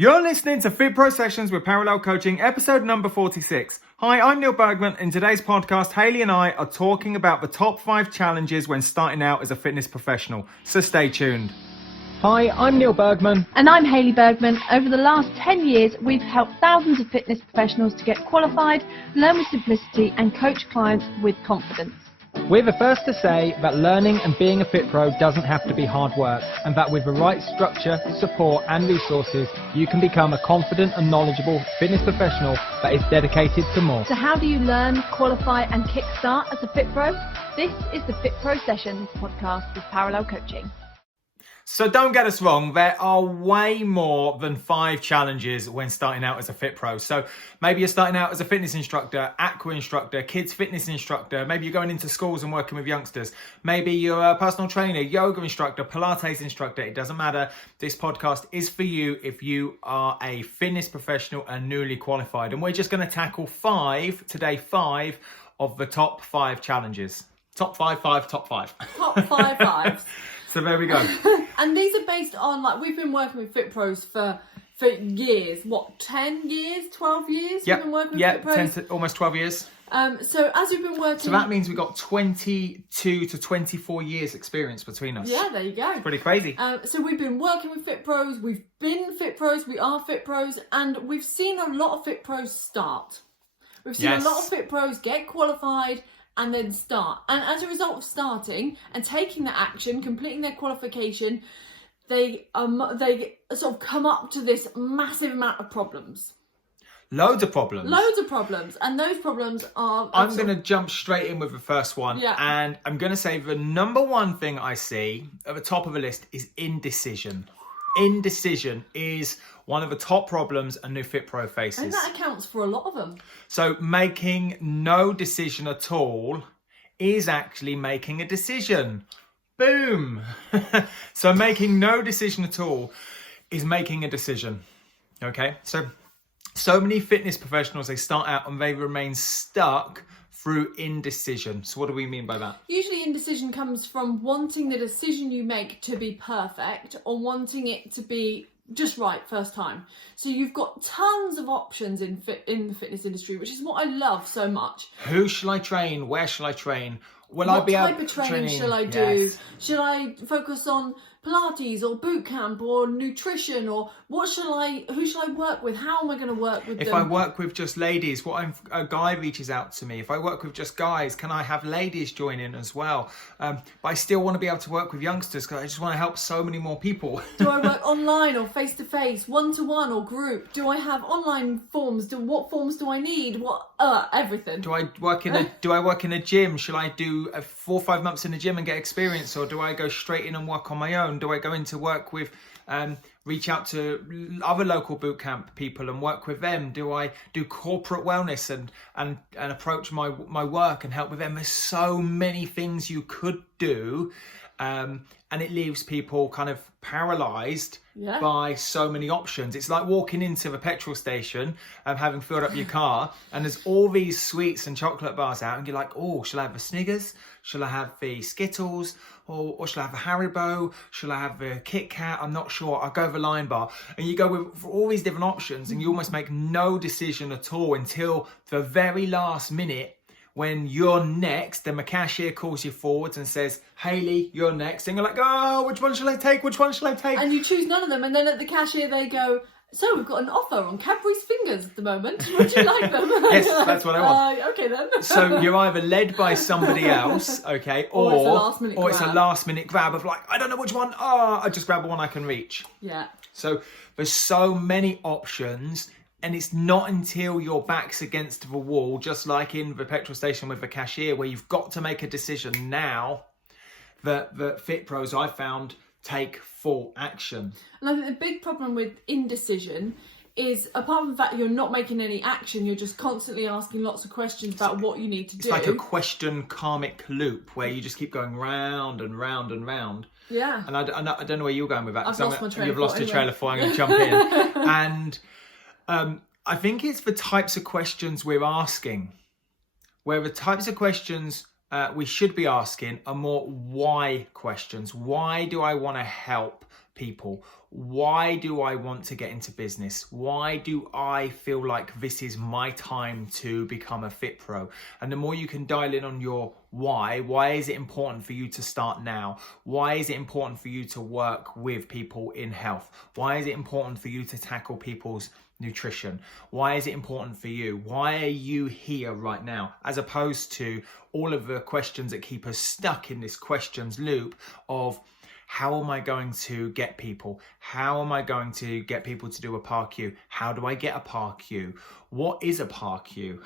You're listening to FitPro Sessions with Parallel Coaching, episode number 46. Hi, I'm Neil Bergman. In today's podcast, Hayley and I are talking about the top 5 challenges when starting out as a fitness professional. So stay tuned. Hi, I'm Neil Bergman. And I'm Hayley Bergman. Over the last 10 years, we've helped thousands of fitness professionals to get qualified, learn with simplicity, and coach clients with confidence. We're the first to say that learning and being a Fit Pro doesn't have to be hard work, and that with the right structure, support and resources, you can become a confident and knowledgeable fitness professional that is dedicated to more. So how do you learn, qualify and kickstart as a Fit Pro? This is the FitPro Sessions podcast with Parallel Coaching. So don't get us wrong, there are way more than 5 challenges when starting out as a Fit Pro. So maybe you're starting out as a fitness instructor, aqua instructor, kids fitness instructor. Maybe you're going into schools and working with youngsters. Maybe you're a personal trainer, yoga instructor, Pilates instructor. It doesn't matter. This podcast is for you if you are a fitness professional and newly qualified. And we're just going to tackle 5 of the top 5 challenges. Top 5. Top 5 fives. So there we go. And these are based on, we've been working with FitPros for years. What, 10 years, 12 years? Yep. We've been working with FitPros? 10 to almost 12 years. So as we've been working... So that means we've got 22 to 24 years experience between us. Yeah, there you go. It's pretty crazy. So we've been working with FitPros, we've been FitPros, we are FitPros, and we've seen a lot of FitPros start. We've seen a lot of FitPros get qualified and then start. And as a result of starting and taking the action, completing their qualification, they sort of come up to this massive amount of problems. Loads of problems. And those problems are... I'm going to jump straight in with the first one. Yeah. And I'm going to say the number one thing I see at the top of the list is indecision. Indecision is one of the top problems a new Fit Pro faces. And that accounts for a lot of them. So making no decision at all is actually making a decision. Boom. So making no decision at all is making a decision. Okay. So many fitness professionals, they start out and they remain stuck through indecision. So what do we mean by that? Usually indecision comes from wanting the decision you make to be perfect or wanting it to be just right first time. So you've got tons of options in the fitness industry, which is what I love so much. Who shall I train? Where shall I train? What type of training shall I do? Yes. Should I focus on Pilates or boot camp or nutrition, or who shall I work with? How am I going to work with them? If I work with just ladies, a guy reaches out to me. If I work with just guys, can I have ladies join in as well? But I still want to be able to work with youngsters because I just want to help so many more people. Do I work online or face-to-face, one-to-one or group? Do I have online forms? What forms do I need? Everything. Do I work in a gym? Shall I do 4 or 5 months in the gym and get experience, or do I go straight in and work on my own? Do I go into work with, reach out to other local boot camp people and work with them? Do I do corporate wellness and approach my work and help with them? There's so many things you could do, and it leaves people kind of paralyzed by so many options. It's like walking into the petrol station and having filled up your car, and there's all these sweets and chocolate bars out, and you're like, oh, shall I have the Snickers? Shall I have the Skittles? Or shall I have a Haribo? Shall I have the Kit Kat? I'm not sure. I'll go with a Lion Bar. And you go with all these different options, and you almost make no decision at all until the very last minute when you're next, and the cashier calls you forwards and says, Hayley, you're next. And you're like, oh, which one shall I take? Which one shall I take? And you choose none of them. And then at the cashier, they go, so we've got an offer on Cadbury's Fingers at the moment. Would you like them? Yes, that's what I want. Okay then. So you're either led by somebody else, okay, or it's a last minute grab of like, I don't know which one. Oh, I just grab the one I can reach. Yeah. So there's so many options. And it's not until your back's against the wall, just like in the petrol station with the cashier, where you've got to make a decision now, that Fit Pros, I found, take full action. And I think the big problem with indecision is, apart from the fact you're not making any action, you're just constantly asking lots of questions about what you need to do. It's like a question karmic loop where you just keep going round and round and round. Yeah. And I don't know where you're going with that. I've lost my train You've lost your trailer before I'm going to jump in. And I think it's the types of questions we're asking, where the types of questions we should be asking are more why questions. Why do I want to help people, why do I want to get into business? Why do I feel like this is my time to become a Fit Pro? And the more you can dial in on your why is it important for you to start now? Why is it important for you to work with people in health? Why is it important for you to tackle people's nutrition? Why is it important for you? Why are you here right now? As opposed to all of the questions that keep us stuck in this questions loop of, how am I going to get people? How am I going to get people to do a PARQ? How do I get a PARQ? What is a PARQ?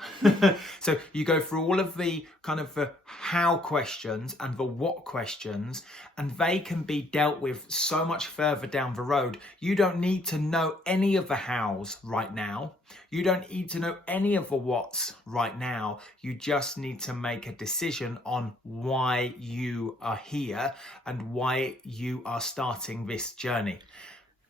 So you go through all of the kind of the how questions and the what questions, and they can be dealt with so much further down the road. You don't need to know any of the hows right now. You don't need to know any of the whats right now. You just need to make a decision on why you are here and why you are starting this journey.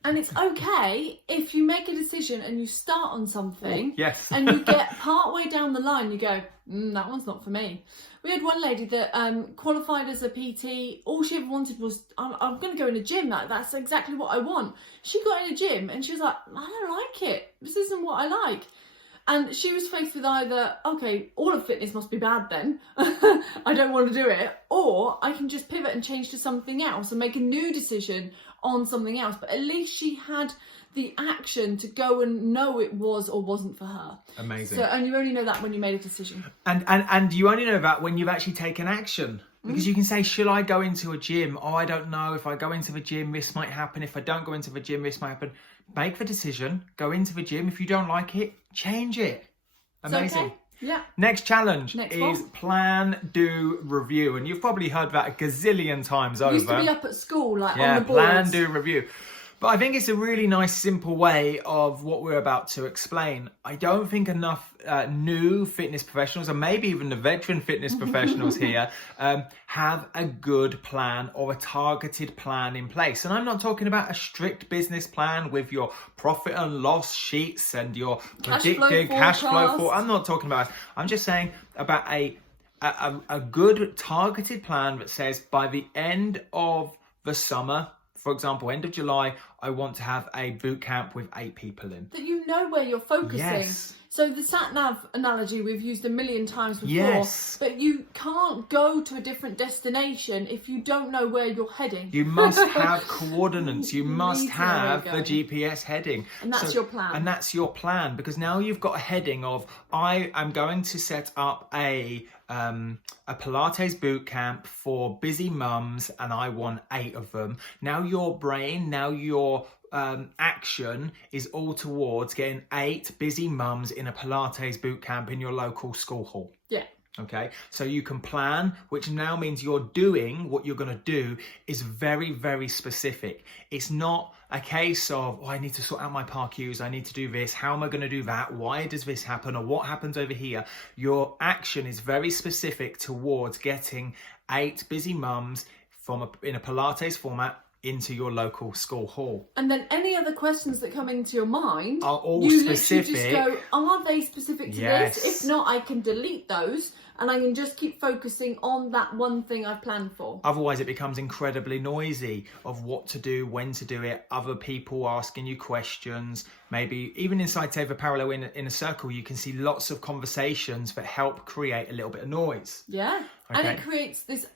And it's okay if you make a decision and you start on something, yes, and you get part way down the line, you go, that one's not for me. We had one lady that qualified as a PT. All she ever wanted was, I'm going to go in a gym. That's exactly what I want. She got in a gym and she was like, I don't like it. This isn't what I like. And she was faced with either, okay, all of fitness must be bad then. I don't want to do it. Or I can just pivot and change to something else and make a new decision on something else. But at least she had the action to go and know it was or wasn't for her. Amazing. So, and you only know that when you made a decision. And you only know that when you've actually taken action. Because you can say, should I go into a gym? Oh, I don't know. If I go into the gym, this might happen. If I don't go into the gym, this might happen. Make the decision. Go into the gym. If you don't like it, change it. Amazing. Okay. Yeah. Next challenge is plan, do, review. And you've probably heard that a gazillion times over. Used to be up at school, like on the boards. Plan, do, review. But I think it's a really nice, simple way of what we're about to explain. I don't think enough new fitness professionals, and maybe even the veteran fitness professionals here, have a good plan or a targeted plan in place. And I'm not talking about a strict business plan with your profit and loss sheets and your predicted cash flow. I'm not talking about it. I'm just saying about a good targeted plan that says by the end of the summer, for example, end of July, I want to have a boot camp with 8 people in. That you know where you're focusing. Yes. So the sat-nav analogy we've used a million times before. Yes. But you can't go to a different destination if you don't know where you're heading. You must have coordinates. You must have the GPS heading. And that's your plan. And that's your plan, because now you've got a heading of, I am going to set up a Pilates boot camp for busy mums, and I want 8 of them. Now your brain, now your action is all towards getting 8 busy mums in a Pilates boot camp in your local school hall. Yeah. Okay, so you can plan, which now means you're doing what you're going to do is very, very specific. It's not a case of, oh, I need to sort out my PARQs, I need to do this, how am I going to do that, why does this happen, or what happens over here. Your action is very specific towards getting 8 busy mums in a Pilates format into your local school hall. And then any other questions that come into your mind are all you specific. You literally just go, are they specific to Yes. this? If not, I can delete those and I can just keep focusing on that one thing I've planned for. Otherwise it becomes incredibly noisy of what to do, when to do it, other people asking you questions. Maybe even inside, say, the parallel in a circle, you can see lots of conversations that help create a little bit of noise. Yeah. Okay. And it creates this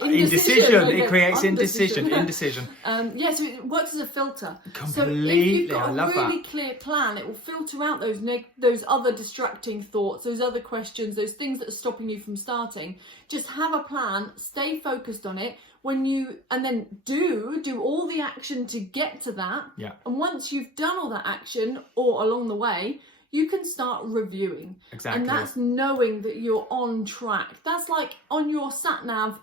indecision. It creates indecision. Yeah, so it works as a filter. Completely. So if you've got I love a really that. clear plan, it will filter out those other distracting thoughts, those other questions, those things that are stopping you from starting. Just have a plan, stay focused on it. And then do all the action to get to that. Yeah. And once you've done all that action or along the way, you can start reviewing. Exactly. And that's knowing that you're on track. That's like on your sat-nav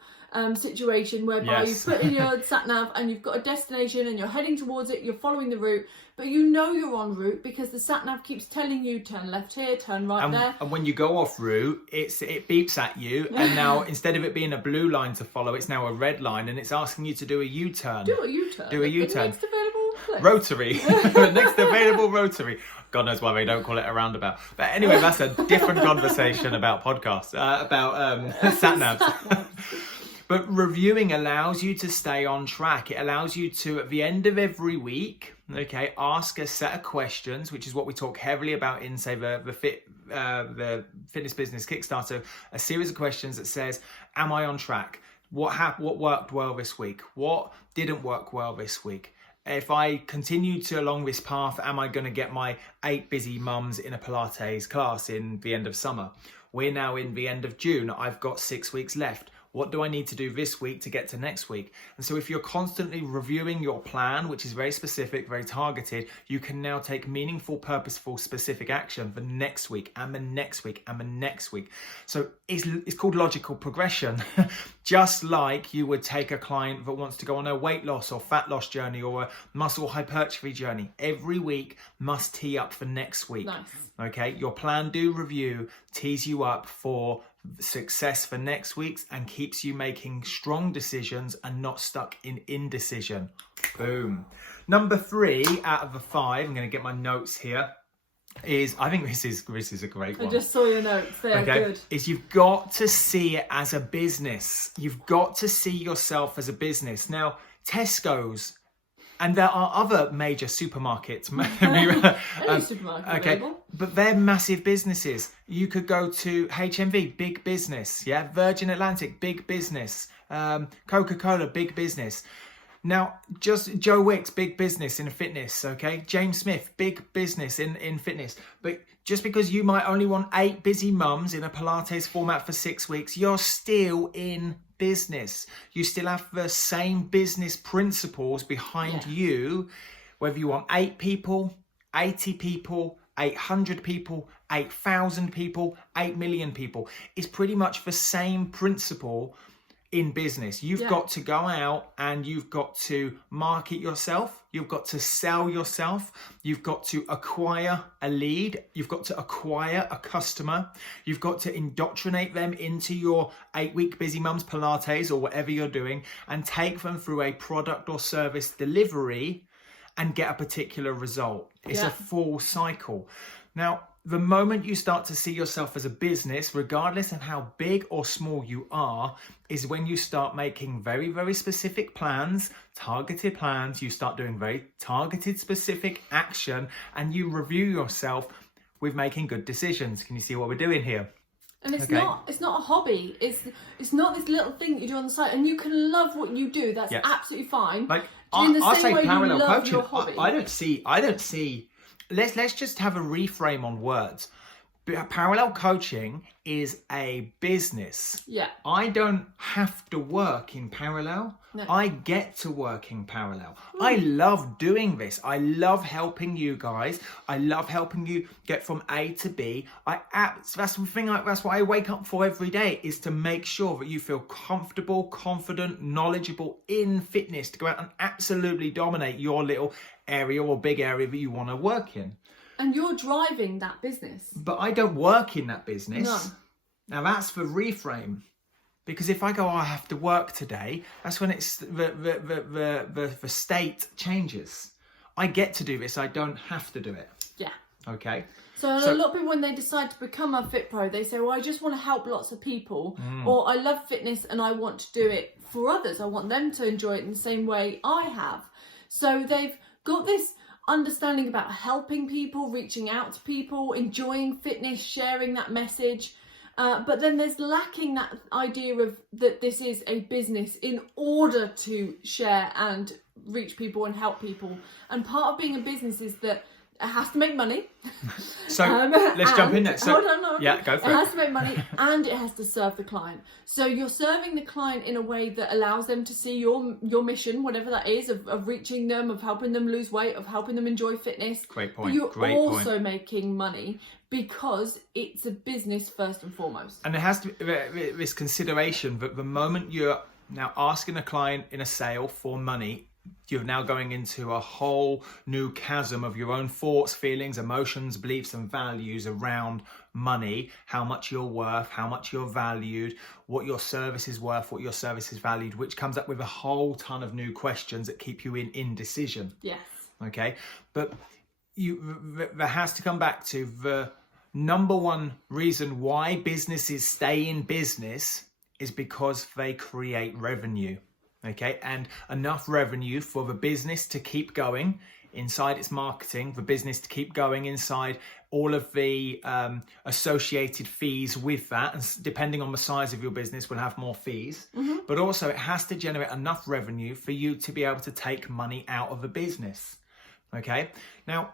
situation whereby you put in your sat-nav and you've got a destination and you're heading towards it, you're following the route, but you know you're en route because the sat-nav keeps telling you turn left here, turn right there. And when you go off route, it beeps at you, and now instead of it being a blue line to follow, it's now a red line, and it's asking you to do a U-turn. Do a U-turn. Do a U-turn. Next available place. Rotary. The next available rotary. God knows why they don't call it a roundabout. But anyway, that's a different conversation about podcasts, about sat-navs. But reviewing allows you to stay on track. It allows you to, at the end of every week, okay, ask a set of questions, which is what we talk heavily about in, say, the Fitness Business Kickstarter, a series of questions that says, am I on track? What worked well this week? What didn't work well this week? If I continue along this path, am I going to get my 8 busy mums in a Pilates class in the end of summer? We're now in the end of June. I've got 6 weeks left. What do I need to do this week to get to next week? And so if you're constantly reviewing your plan, which is very specific, very targeted, you can now take meaningful, purposeful, specific action for next week and the next week and the next week. So it's called logical progression. Just like you would take a client that wants to go on a weight loss or fat loss journey or a muscle hypertrophy journey. Every week must tee up for next week. Nice. Okay, your plan, do, review tees you up for success for next week's and keeps you making strong decisions and not stuck in indecision. Boom. Number 3 out of the 5, I'm going to get my notes here, is, I think this is a great one. I just saw your notes. They're good. Is you've got to see it as a business. You've got to see yourself as a business. Now, Tesco's, and there are other major supermarkets. Any supermarket available. But they're massive businesses. You could go to HMV, big business. Yeah, Virgin Atlantic, big business. Coca-Cola, big business. Now, just Joe Wicks, big business in fitness. Okay, James Smith, big business in fitness. But just because you might only want 8 busy mums in a Pilates format for 6 weeks, you're still in business. You still have the same business principles behind you, whether you want 8 people, 80 people, 800 people, 8,000 people, 8 million people. It's pretty much the same principle in business. You've got to go out and you've got to market yourself. You've got to sell yourself. You've got to acquire a lead. You've got to acquire a customer. You've got to indoctrinate them into your 8-week Busy Mums Pilates or whatever you're doing and take them through a product or service delivery and get a particular result. It's a full cycle. Now, the moment you start to see yourself as a business, regardless of how big or small you are, is when you start making very, very specific plans, targeted plans. You start doing very targeted, specific action, and you review yourself with making good decisions. Can you see what we're doing here? And it's not a hobby. It's not this little thing that you do on the side, and you can love what you do. That's absolutely fine. Like I say, parallel coaching. Your hobby. I don't see. Let's just have a reframe on words. Parallel coaching is a business. Yeah. I don't have to work in parallel. No. I get to work in parallel. I love doing this. I love helping you guys. I love helping you get from A to B. That's the thing. That's what I wake up for every day, is to make sure that you feel comfortable, confident, knowledgeable in fitness to go out and absolutely dominate your little area or big area that you want to work in. And you're driving that business. But I don't work in that business. No. Now that's the reframe. Because if I go, I have to work today, that's when it's the state changes. I get to do this. I don't have to do it. Yeah. Okay. So a lot of people, when they decide to become a FitPro, they say, well, I just want to help lots of people. Or I love fitness and I want to do it for others. I want them to enjoy it in the same way I have. So they've got this understanding about helping people, reaching out to people, enjoying fitness, sharing that message. But then there's lacking that idea of that this is a business in order to share and reach people and help people. And part of being a business is that it has to make money. So let's jump in there. So, hold on. Yeah, go for it. It has to make money and it has to serve the client. So you're serving the client in a way that allows them to see your mission, whatever that is, of reaching them, of helping them lose weight, of helping them enjoy fitness. Great point. But you're also making money because it's a business first and foremost. And there has to be this consideration that the moment you're now asking a client in a sale for money, you're now going into a whole new chasm of your own thoughts, feelings, emotions, beliefs and values around money, how much you're worth, how much you're valued, what your service is worth, what your service is valued, which comes up with a whole ton of new questions that keep you in indecision. Yes. Okay. But there has to come back to the number one reason why businesses stay in business is because they create revenue, okay? And enough revenue for the business to keep going inside its marketing, the business to keep going inside all of the associated fees with that. And depending on the size of your business, will have more fees. But also it has to generate enough revenue for you to be able to take money out of the business, okay? Now,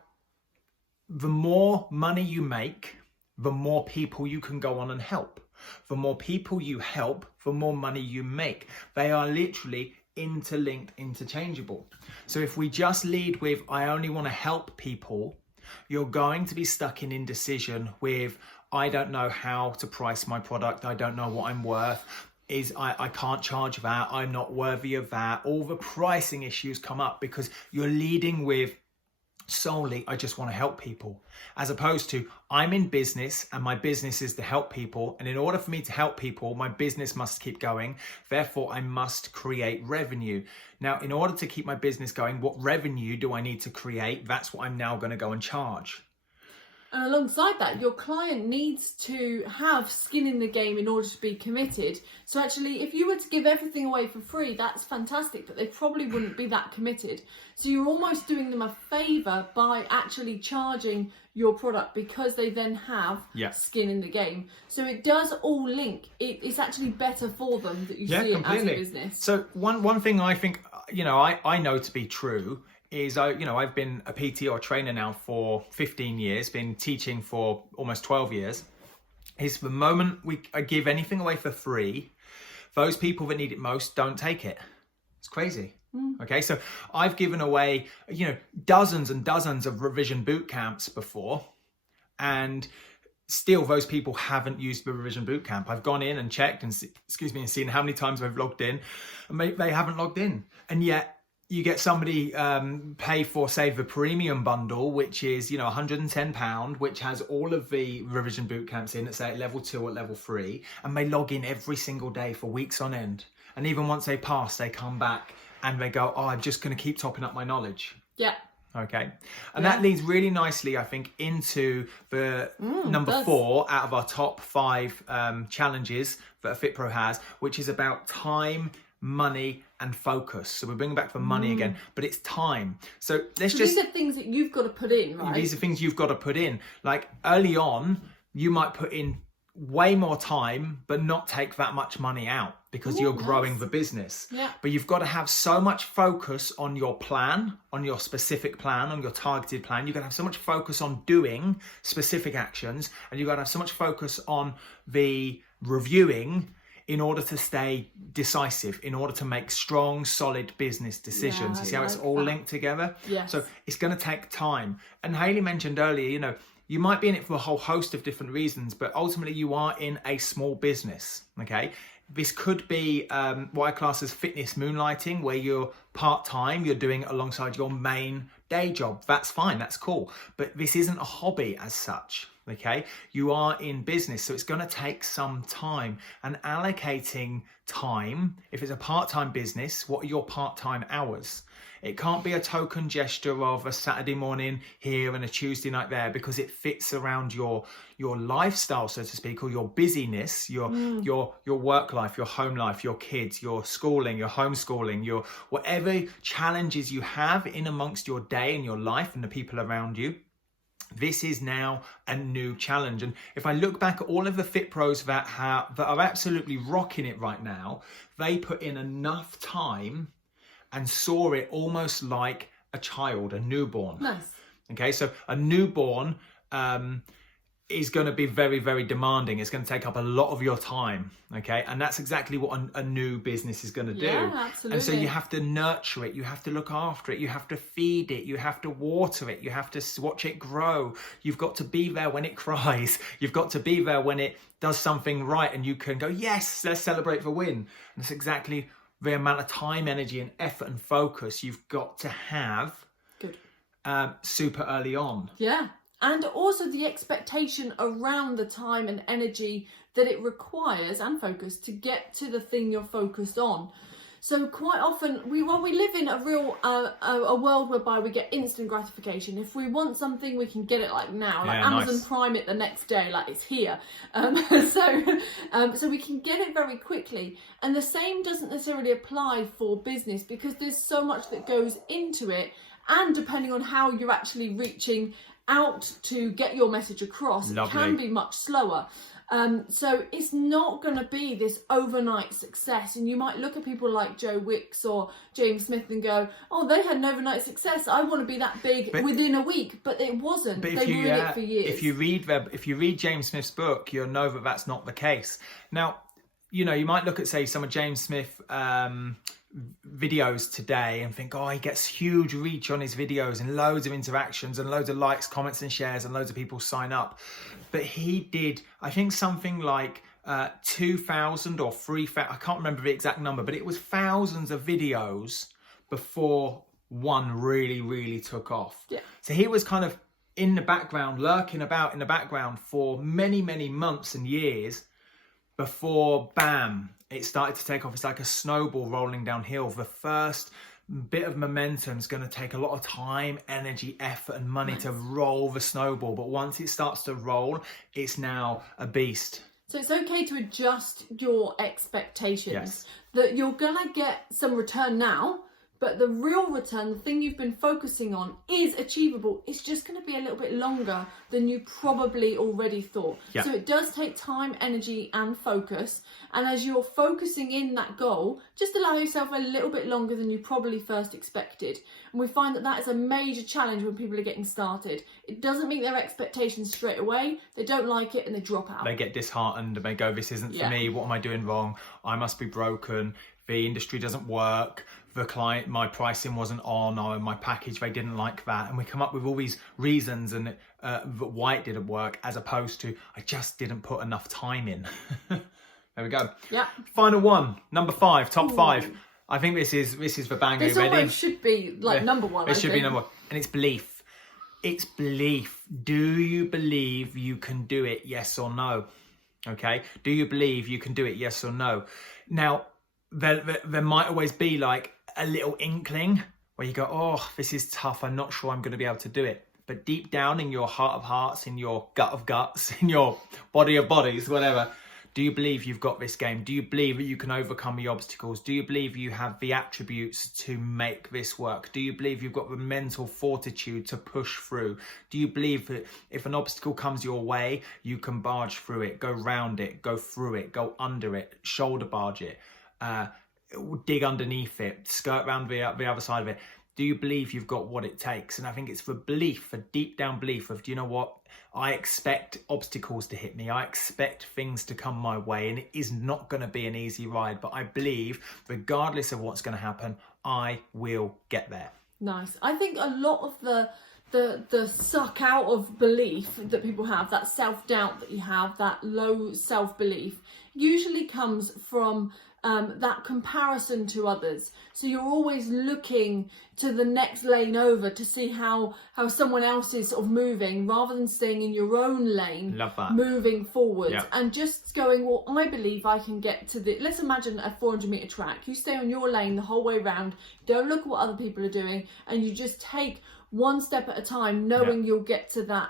the more money you make, the more people you can go on and help. The more people you help, the more money you make. They are literally interlinked, interchangeable. So if we just lead with, I only want to help people, you're going to be stuck in indecision with, I don't know how to price my product. I don't know what I'm worth. I can't charge that. I'm not worthy of that. All the pricing issues come up because you're leading with solely, I just want to help people, as opposed to, I'm in business and my business is to help people. And in order for me to help people, my business must keep going. Therefore, I must create revenue. Now, in order to keep my business going, what revenue do I need to create? That's what I'm now going to go and charge. And alongside that, your client needs to have skin in the game in order to be committed. So actually, if you were to give everything away for free, that's fantastic, but they probably wouldn't be that committed. So you're almost doing them a favour by actually charging your product because they then have skin in the game. So it does all link. It's actually better for them that you see it as a business. So one thing I think, I know to be true is I've been a PT or trainer now for 15 years, been teaching for almost 12 years, is the moment I give anything away for free, those people that need it most don't take it. It's crazy. Okay, so I've given away, dozens and dozens of revision boot camps before, and still those people haven't used the revision boot camp. I've gone in and checked and seen how many times they've logged in, and they haven't logged in. And yet you get somebody pay for, say, the premium bundle, which is, £110, which has all of the revision boot camps in, say, at level 2 or level 3, and they log in every single day for weeks on end. And even once they pass, they come back and they go, I'm just going to keep topping up my knowledge. Yeah. Okay. And that leads really nicely, I think, into the number 4 out of our top 5 challenges that a FitPro has, which is about time, money and focus. So we're bringing back the money again, but it's time. So these are things that you've got to put in, right? These are things you've got to put in. Like early on, you might put in way more time, but not take that much money out because you're growing the business. Yeah. But you've got to have so much focus on your plan, on your specific plan, on your targeted plan. You've got to have so much focus on doing specific actions, and you've got to have so much focus on the reviewing in order to stay decisive, in order to make strong, solid business decisions. You see how it's all linked together? Yes. So it's going to take time. And Hayley mentioned earlier, you might be in it for a whole host of different reasons, but ultimately you are in a small business, okay? This could be what I class as fitness moonlighting, where you're part-time, you're doing it alongside your main day job. That's fine, that's cool. But this isn't a hobby as such, okay? You are in business, so it's going to take some time. And allocating time, if it's a part-time business, what are your part-time hours? It can't be a token gesture of a Saturday morning here and a Tuesday night there, because it fits around your lifestyle, so to speak, or your busyness, your work life, your home life, your kids, your schooling, your homeschooling, your whatever challenges you have in amongst your day and your life and the people around you. This is now a new challenge. And if I look back at all of the FitPros that are absolutely rocking it right now, they put in enough time and saw it almost like a child, a newborn. Nice. Okay, so a newborn is going to be very, very demanding. It's going to take up a lot of your time, okay? And that's exactly what a new business is going to do. Yeah, absolutely. And so you have to nurture it, you have to look after it, you have to feed it, you have to water it, you have to watch it grow. You've got to be there when it cries. You've got to be there when it does something right, and you can go, yes, let's celebrate the win. And that's exactly the amount of time, energy and effort and focus you've got to have super early on. Yeah. And also the expectation around the time and energy that it requires and focus to get to the thing you're focused on. So quite often we live in a real a world whereby we get instant gratification. If we want something, we can get it like now, like Amazon nice. Prime it the next day, like it's here. So we can get it very quickly. And the same doesn't necessarily apply for business, because there's so much that goes into it, and depending on how you're actually reaching out to get your message across, it can be much slower. So it's not going to be this overnight success. And you might look at people like Joe Wicks or James Smith and go, oh, they had an overnight success, I want to be that big within a week. But it wasn't. They were in it for years. If you read James Smith's book, you'll know that that's not the case. Now, you know, you might look at, say, some of James Smith videos today and think, oh, he gets huge reach on his videos and loads of interactions and loads of likes, comments and shares, and loads of people sign up. But he did, I think, something like 2,000 or 3,000, I can't remember the exact number, but it was thousands of videos before one really took off. Yeah. So he was kind of in the background, lurking about in the background for many months and years before, bam, it started to take off. It's like a snowball rolling downhill. The first bit of momentum is going to take a lot of time, energy, effort and money to roll the snowball. But once it starts to roll, it's now a beast. So it's okay to adjust your expectations. Yes. That you're going to get some return now, but the real return, the thing you've been focusing on, is achievable. It's just going to be a little bit longer than you probably already thought. Yeah. So it does take time, energy and focus. And as you're focusing in that goal, just allow yourself a little bit longer than you probably first expected. And we find that that is a major challenge when people are getting started. It doesn't meet their expectations straight away. They don't like it and they drop out. They get disheartened and they go, this isn't for me. What am I doing wrong? I must be broken. The industry doesn't work. The client, my pricing wasn't on, or my package, they didn't like that. And we come up with all these reasons and why it didn't work, as opposed to, I just didn't put enough time in. There we go. Yeah. Final one, number 5, top 5. I think this is the banger. This almost should be like number 1. It should be number 1. And it's belief. It's belief. Do you believe you can do it? Yes or no? Okay. Do you believe you can do it? Yes or no? Now, there might always be like a little inkling where you go, oh, this is tough. I'm not sure I'm going to be able to do it. But deep down in your heart of hearts, in your gut of guts, in your body of bodies, whatever, do you believe you've got this game? Do you believe that you can overcome the obstacles? Do you believe you have the attributes to make this work? Do you believe you've got the mental fortitude to push through? Do you believe that if an obstacle comes your way, you can barge through it, go round it, go through it, go under it, shoulder barge it? Dig underneath it, skirt around the other side of it. Do you believe you've got what it takes? And I think it's the belief, the deep down belief of, do you know what? I expect obstacles to hit me. I expect things to come my way, and it is not going to be an easy ride. But I believe, regardless of what's going to happen, I will get there. Nice. I think a lot of the suck out of belief that people have, that self-doubt that you have, that low self-belief, usually comes from that comparison to others. So you're always looking to the next lane over to see how someone else is sort of moving, rather than staying in your own lane. Love that. Moving forward. Yep. And just going, well, I believe I can get to the, let's imagine a 400 meter track. You stay on your lane the whole way around, don't look at what other people are doing, and you just take one step at a time, knowing you'll get to that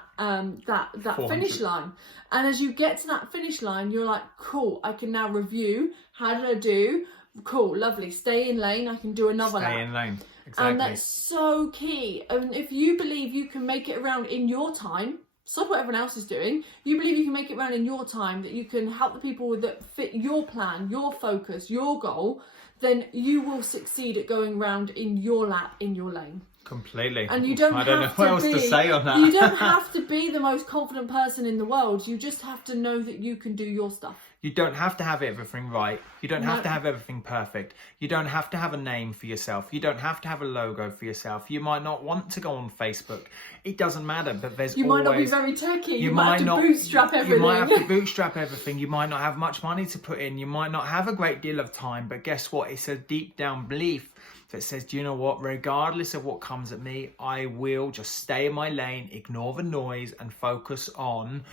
finish line. And as you get to that finish line, you're like, cool, I can now review. How did I do? Cool, lovely. Stay in lane. I can do another lap. Stay in lane. Exactly. And that's so key. And if you believe you can make it around in your time, stop what everyone else is doing. You believe you can make it around in your time, that you can help the people that fit your plan, your focus, your goal, then you will succeed at going round in your lap, in your lane. Completely. And you don't I don't know what else to say on that. You don't have to be the most confident person in the world. You just have to know that you can do your stuff. You don't have to have everything right. You don't have to have everything perfect. You don't have to have a name for yourself. You don't have to have a logo for yourself. You might not want to go on Facebook. It doesn't matter, but there's You always... might not be very techy. You might have to bootstrap everything. You might have to bootstrap everything. You might not have much money to put in. You might not have a great deal of time, but guess what? It's a deep down belief that says, do you know what? Regardless of what comes at me, I will just stay in my lane, ignore the noise and focus on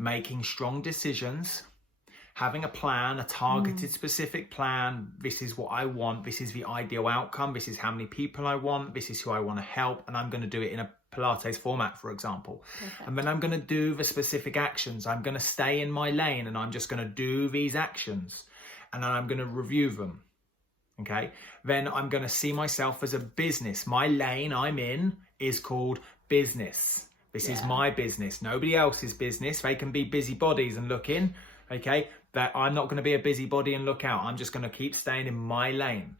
making strong decisions, having a plan, a targeted specific plan. This is what I want. This is the ideal outcome. This is how many people I want. This is who I want to help. And I'm going to do it in a Pilates format, for example. Perfect. And then I'm going to do the specific actions. I'm going to stay in my lane and I'm just going to do these actions. And then I'm going to review them. Okay. Then I'm going to see myself as a business. My lane I'm in is called business. This is my business. Nobody else's business. They can be busybodies and look in. Okay. That I'm not going to be a busybody and look out. I'm just going to keep staying in my lane.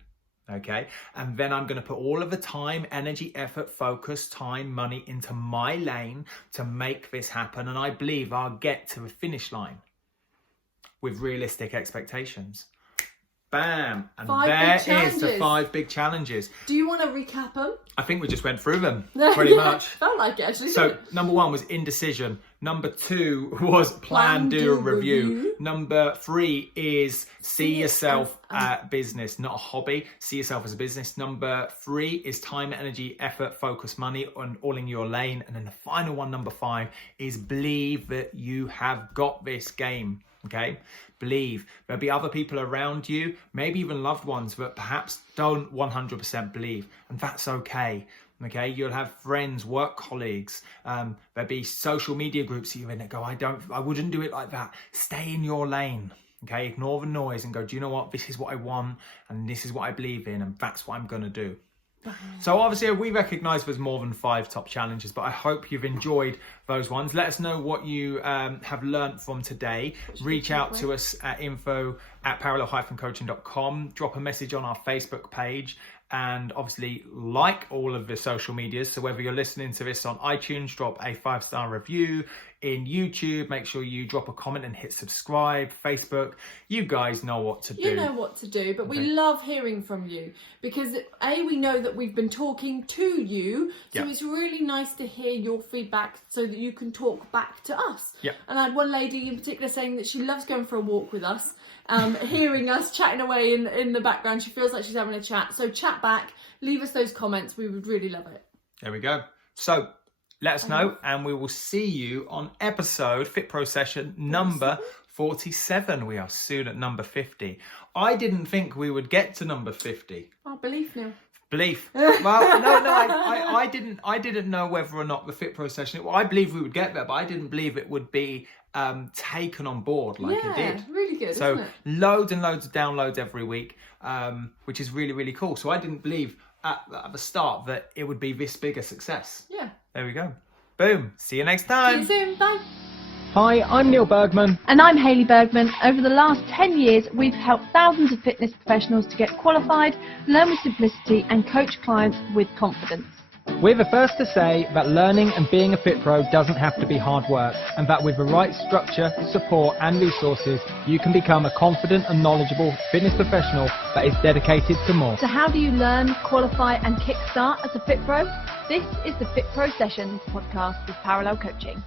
Okay. And then I'm going to put all of the time, energy, effort, focus, time, money into my lane to make this happen. And I believe I'll get to the finish line with realistic expectations. Bam. And there is the 5 big challenges. Do you want to recap them? I think we just went through them pretty much. Felt like it actually. So number 1 was indecision. Number 2 was plan, do, review. Number 3 is see yourself as business, not a hobby. See yourself as a business. Number 3 is time, energy, effort, focus, money, and all in your lane. And then the final one, number 5, is believe that you have got this game. Okay, believe. There'll be other people around you, maybe even loved ones, but perhaps don't 100% believe, and that's okay. Okay, you'll have friends, work colleagues. There'll be social media groups that you're in that go, I wouldn't do it like that. Stay in your lane. Okay, ignore the noise and go, do you know what? This is what I want, and this is what I believe in, and that's what I'm going to do. So obviously we recognise there's more than 5 top challenges, but I hope you've enjoyed those ones. Let us know what you have learnt from today. Reach out to us at info@parallel-coaching.com. Drop a message on our Facebook page, and obviously like all of the social medias. So whether you're listening to this on iTunes, drop a 5-star review. In YouTube, make sure you drop a comment and hit subscribe. Facebook, you guys know what to do. You know what to do, but we love hearing from you because we know that we've been talking to you, so it's really nice to hear your feedback so that you can talk back to us. And I had one lady in particular saying that she loves going for a walk with us, hearing us chatting away in the background. She feels like she's having a chat. So chat back, leave us those comments. We would really love it. There we go. So let us know, and we will see you on episode FitPro Session number 47. We are soon at number 50. I didn't think we would get to number 50. Oh, belief now. Belief. Well, no, I didn't know whether or not the FitPro Session. Well, I believe we would get there, but I didn't believe it would be taken on board like it did. Really good. So isn't it? loads and loads of downloads every week, which is really, really cool. So I didn't believe at the start that it would be this big a success. Yeah. There we go. Boom. See you next time. See you soon. Bye. Hi, I'm Neil Bergman. And I'm Hayley Bergman. Over the last 10 years, we've helped thousands of fitness professionals to get qualified, learn with simplicity, and coach clients with confidence. We're the first to say that learning and being a FitPro doesn't have to be hard work, and that with the right structure, support and resources, you can become a confident and knowledgeable fitness professional that is dedicated to more. So how do you learn, qualify and kickstart as a FitPro? This is the FitPro Sessions podcast with Parallel Coaching.